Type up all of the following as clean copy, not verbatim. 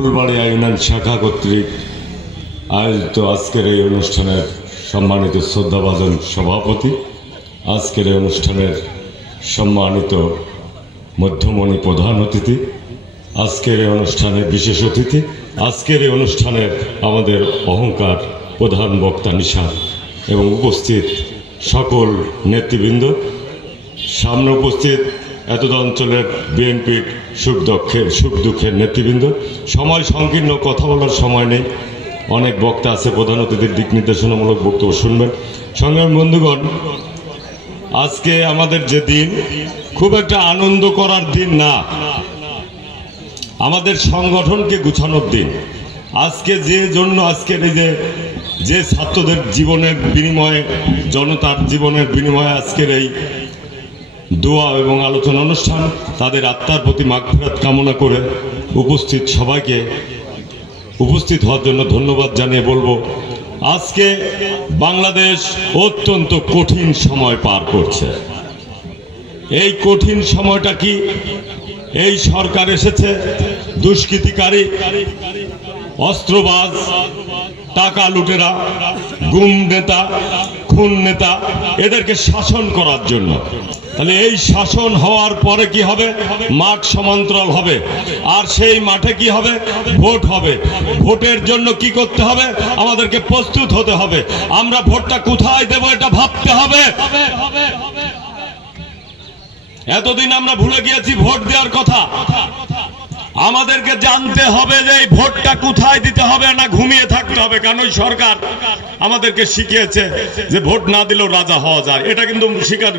Phulbaria union শাখা কর্তৃক আয়োজিত আজকের এই অনুষ্ঠানের সম্মানিত শ্রদ্ধাভাজন সভাপতি, আজকের এই অনুষ্ঠানের সম্মানিত মধ্যমণি প্রধান অতিথি, আজকের এই অনুষ্ঠানের বিশেষ অতিথি, আজকের এই অনুষ্ঠানের আমাদের অহংকার প্রধান বক্তা নিশাদ এবং উপস্থিত সকল নেতৃবৃন্দ, সামনে উপস্থিত এতদ অঞ্চলের বিএনপির সুখ দুঃখের নেতৃবৃন্দ। সময় সংকীর্ণ, কথা বলার সময় নেই, অনেক বক্তা আছে, প্রধান অতিথির দিক নির্দেশনামূলক বক্তব্য শুনবেন। সংগ্রামী বন্ধুগণ, আজকে আমাদের যে দিন খুব একটা আনন্দ করার দিন না, আমাদের সংগঠনকে গুছানোর দিন। আজকে যে জন্য আজকের এই যে ছাত্রদের জীবনের বিনিময়ে, জনতার জীবনের বিনিময়ে আজকের এই দোয়া এবং আলোচনা অনুষ্ঠান, তাদের আত্মার প্রতি মাগফিরাত কামনা করে উপস্থিত সবাইকে উপস্থিত হওয়ার জন্য ধন্যবাদ জানিয়ে বলবো, আজকে বাংলাদেশ অত্যন্ত কঠিন সময় পার করছে। এই কঠিন সময়টা কি? এই সরকার এসেছে দুষ্কৃতিকারী, অস্ত্রবাজ, টাকা লুটেরা, গুম নেতা, খুন নেতা, এদেরকে শাসন করার জন্য। তাহলে এই শাসন হওয়ার পরে কি হবে? মাঠ সমান্তরাল হবে, আর সেই মাঠে কি হবে? ভোট হবে। ভোটের জন্য কি করতে হবে? আমাদেরকে প্রস্তুত হতে হবে। আমরা ভোটটা কোথায় দেব এটা ভাবতে হবে। এতদিন আমরা ভুলে গিয়েছি ভোট দেওয়ার কথা। আমাদেরকে জানতে হবে যে এই ভোটটা কোথায় দিতে হবে, না ঘুমিয়ে থাকতে হবে। কারণ ওই সরকার আমাদেরকে শিখিয়েছে যে ভোট না দিলেও রাজা হওয়া যায়। এটা কিন্তু শিকার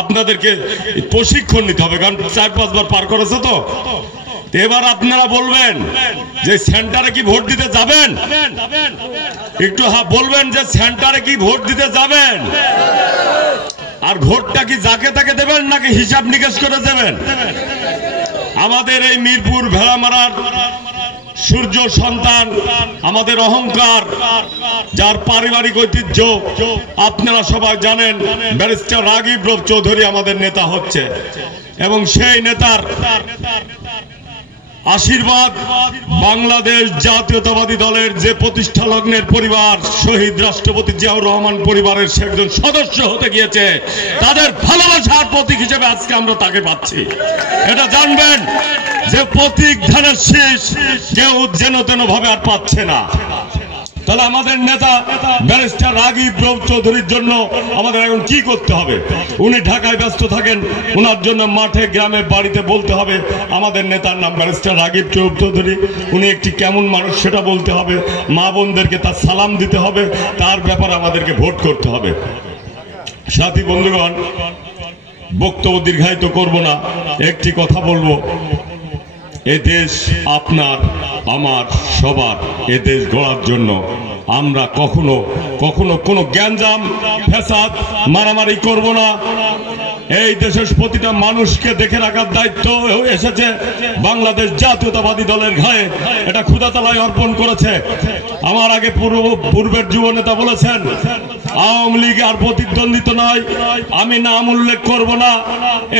আপনাদেরকে প্রশিক্ষণ নিতে হবে, কারণ 4-5 বার পার করেছে তো। এবার আপনারা বলবেন যে সেন্টারে কি ভোট দিতে যাবেন? একটু বলবেন যে সেন্টারে কি ভোট দিতে যাবেন? আর ভোটটা কি যাকে তাকে দেবেন নাকি হিসাব নিকেশ করে দেবেন? আমাদের এই মিরপুর ভেড়ামারার সূর্য সন্তান, আমাদের অহংকার, যার পারিবারিক ঐতিহ্য আপনারা সবাই জানেন, ব্যারিস্টার রাগিব চৌধুরী আমাদের নেতা হচ্ছে, এবং সেই নেতার আশীর্বাদ বাংলাদেশ জাতীয়তাবাদী দলের যে প্রতিষ্ঠা লগ্নের পরিবার, শহীদ রাষ্ট্রপতি জিয়াউর রহমান পরিবারের সে একজন সদস্য হতে গিয়েছে, তাদের ভালোবাসার প্রতীক হিসেবে আজকে আমরা তাকে পাচ্ছি। এটা জানবেন যে প্রতীক ধানের শীষ কেউ যেন তেন ভাবে আর পাচ্ছে না। তাহলে আমাদের নেতা ব্যারিস্টার রাগিব চৌধুরীর জন্য আমাদের এখন কি করতে হবে? উনি ঢাকায় ব্যস্ত থাকেন, ওনার জন্য মাঠে গ্রামে বাড়িতে বলতে হবে আমাদের নেতার নাম ব্যারিস্টার রাগিব চৌধুরী, উনি একটি কেমন মানুষ সেটা বলতে হবে, মা বোনদেরকে তার সালাম দিতে হবে, তার ব্যাপারে আমাদেরকে ভোট করতে হবে। সাথী বন্ধুগণ, বক্তব্য দীর্ঘায়িত করব না, একটি কথা বলবো। এ দেশ আপনার, আমার, সবার। এ দেশ গড়ার জন্য আমরা কখনো কখনো কোনো গ্যাঞ্জাম, ফ্যাসাদ, মারামারি করব না। এই দেশের প্রতিটা মানুষকে দেখে রাখার দায়িত্ব এসেছে বাংলাদেশ জাতীয়তাবাদী দলের ঘায়ে। এটা খোদা তাআলাই অর্পণ করেছে। আমার আগে পূর্বের যুব নেতা বলেছেন আওয়ামী লীগ আর প্রতিদ্বন্দ্বিতা নয়, আমি নাম উল্লেখ করব না।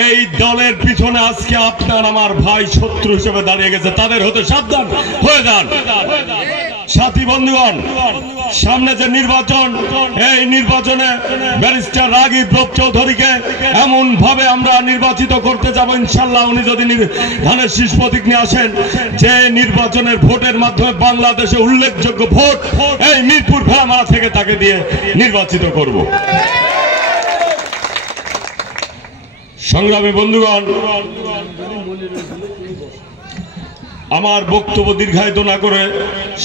এই দলের পিছনে আজকে আপনার আমার ভাই শত্রু হিসেবে দাঁড়িয়ে গেছে, তাদের হতে সাবধান হয়ে যান। সাথী বন্ধুগণ, সামনে যে নির্বাচন, এই নির্বাচনে ব্যারিস্টার রাগিব চৌধুরীকে এমন ভাবে আমরা নির্বাচিত করতে যাব ইনশাল্লাহ, উনি যদি ধানের শীষ প্রতীক নিয়ে আসেন, যে নির্বাচনের ভোটের মাধ্যমে বাংলাদেশে উল্লেখযোগ্য ভোট এই মিরপুর ভেড়ামারা থেকে তাকে দিয়ে নির্বাচিত করব। সংগ্রামী বন্ধুগণ, আমার বক্তব্য দীর্ঘায়িত না করে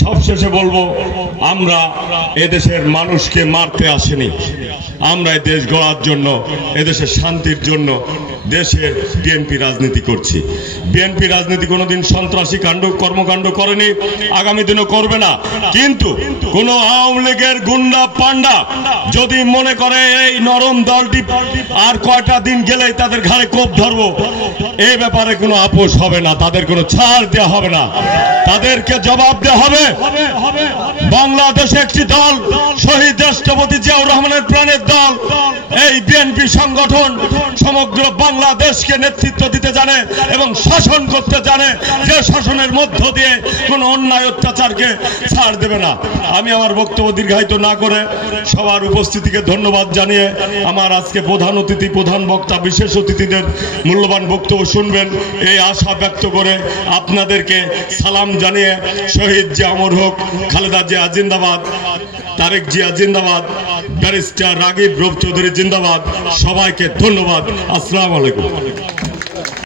সবশেষে বলবো, আমরা এদেশের মানুষকে মারতে আসিনি, আমরা এই দেশ গড়ার জন্য, এদেশের শান্তির জন্য দেশে বিএনপি রাজনীতি করছি। বিএনপি রাজনীতি কোনোদিন সন্ত্রাসী কর্মকাণ্ড করেনি, আগামী দিনও করবে না। কিন্তু কোন আওয়ামী লীগের গুন্ডা পান্ডা যদি মনে করে এই নরম দলটি আর কয়টা দিন গেলেই তাদের ঘাড়ে কোপ ধরবো, এই ব্যাপারে কোনো আপোষ হবে না, তাদের কোনো ছাড় দেওয়া হবে না। তাদেরকে জবাব দেওয়া হবে। বাংলাদেশে একটি দল, শহীদ রাষ্ট্রপতি জিয়াউর রহমানের প্রাণের দল, এই বিএনপি সংগঠন সমগ্র বাংলাদেশকে নেতৃত্ব দিতে জানে এবং শাসন করতে জানে, যে শাসনের মধ্য দিয়ে কোনো অন্যায় অত্যাচারকে ছাড় দেবে না। আমি আমার বক্তব্য দীর্ঘায়িত না করে সবার উপস্থিতিকে ধন্যবাদ জানিয়ে আমার আজকে প্রধান অতিথি, প্রধান বক্তা, বিশেষ অতিথিদের মূল্যবান বক্তব্য শুনবেন এই আশা ব্যক্ত করে আপনাদেরকে সালাম জানিয়ে শহীদ জিয়া অমর হোক, খালেদা জিয়া জিন্দাবাদ, তারেক জিয়া জিন্দাবাদ, ব্যারিস্টার রাগিব রূপ চৌধুরী জিন্দাবাদ। সবাইকে ধন্যবাদ। আসসালামু আলাইকুম।